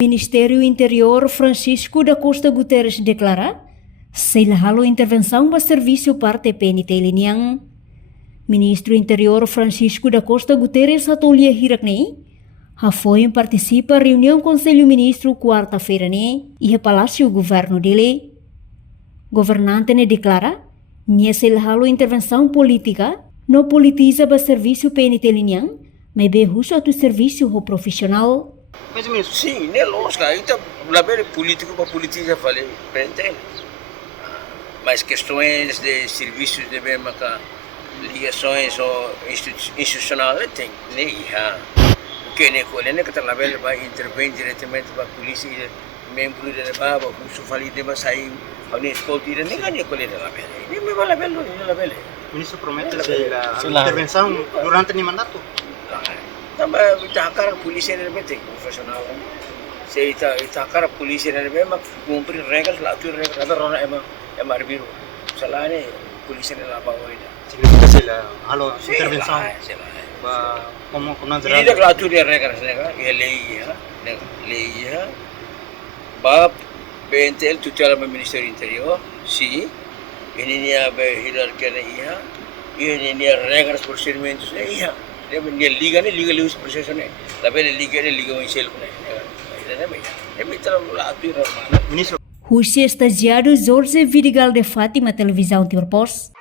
Ministério Interior Francisco da Costa Guterres declara se halo intervenção do serviço parte PNT Liniang. Ministro Interior Francisco da Costa Guterres atolia hiraknei foi participa reunião Conselho Ministro quarta-feira e o Palácio Governo dele. Governante ne declara se halo intervenção política não politiza o serviço PNT Liniang, mas be uso do serviço profissional. Mas mesmo sim, né, lógico, então lá bem político para politizar falei, entende? Mas questões de serviços de bem ligações ou institucional tem, né, porque né, quando né que tá lá bem vai intervir diretamente para a polícia, membro da baba, o sufali de sair a escola tira nem ganha com ele lá bem, nem me vai lá bem, lá bem. O ministro promete a intervenção durante o mandato. Também está cara a polícia não tem profissional. Se está cara a polícia não é mas cumprir regras lá tu regras ada rona é marbiru. Salahnya polisi ni lah bawa ini. Significa sila halo intervenção. Como não Ini dah kalau tu dia regras ni kan, ia lei ya. Bab BNTL tutela do Ministério Interior, sim. Ini ni apa hierarki ni ini ni regras procedimentos ni ya. Dia liga ni liga lewis proses ni. Tapi liga Winsel ni. Ini terlalu latu normal. Ministro Rússia estagiário Jorge Vidigal de Fátima, televisão Timor Post.